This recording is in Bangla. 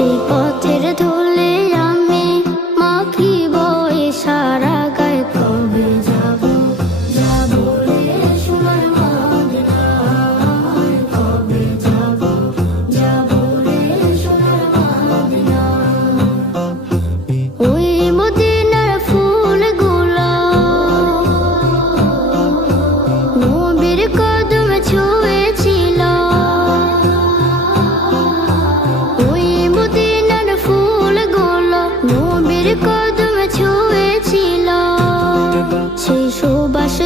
সেই পথের ধুলে আমি মাখিব এ সারা গায়ে। কবে যাব যাব রে সোনার মদিনায়, কবে যাব যাব রে সোনার মদিনায়। ওই মদিনার ফুলগুলো নবীর কদম ছুঁয়েছিল, ওই মদিনার ফুলগুলো নবীর কদম ছুঁয়েছিল। সেই সুবাস